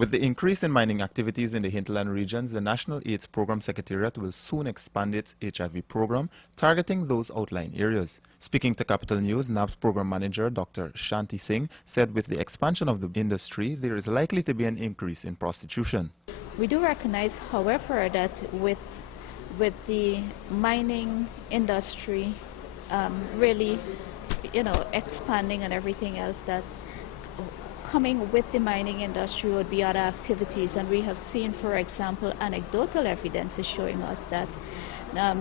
With the increase in mining activities in the hinterland regions, the National AIDS Program Secretariat will soon expand its HIV program, targeting those outlying areas. Speaking to Capital News, NAPS Program Manager Dr. Shanti Singh said with the expansion of the industry, there is likely to be an increase in prostitution. We do recognize, however, that with the mining industry really, expanding and everything else, that coming with the mining industry would be other activities, and we have seen, for example, anecdotal evidence is showing us that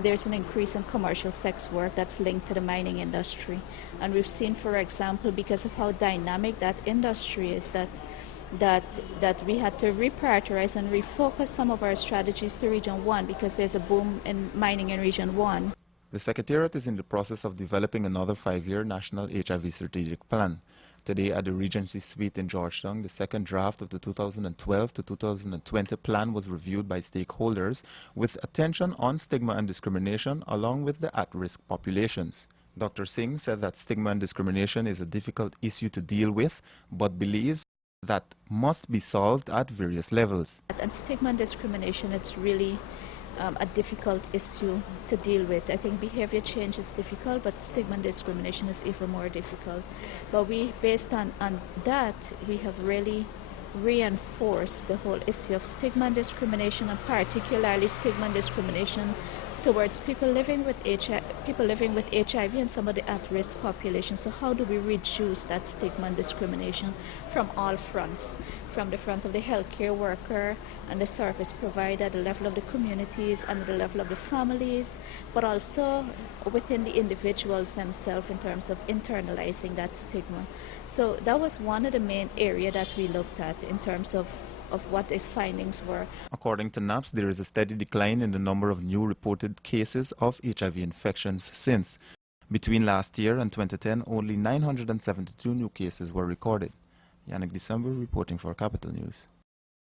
there's an increase in commercial sex work that's linked to the mining industry. And we've seen, for example, because of how dynamic that industry is, that we had to reprioritize and refocus some of our strategies to Region 1 because there's a boom in mining in Region 1. The Secretariat is in the process of developing another 5-year national HIV strategic plan. Today at the Regency Suite in Georgetown, the second draft of the 2012 to 2020 plan was reviewed by stakeholders with attention on stigma and discrimination along with the at-risk populations. Dr. Singh said that stigma and discrimination is a difficult issue to deal with, but believes that must be solved at various levels. And stigma and discrimination, it's really a difficult issue to deal with. I think behavior change is difficult, but stigma and discrimination is even more difficult. But based on that, we have really reinforced the whole issue of stigma and discrimination, and particularly stigma and discrimination towards people living with HIV and some of the at-risk populations. So how do we reduce that stigma and discrimination from all fronts? From the front of the healthcare worker and the service provider, the level of the communities and the level of the families, but also within the individuals themselves in terms of internalizing that stigma. So that was one of the main areas that we looked at in terms of what the findings were. According to NAPS, there is a steady decline in the number of new reported cases of HIV infections since. Between last year and 2010, only 972 new cases were recorded. Yannick December reporting for Capital News.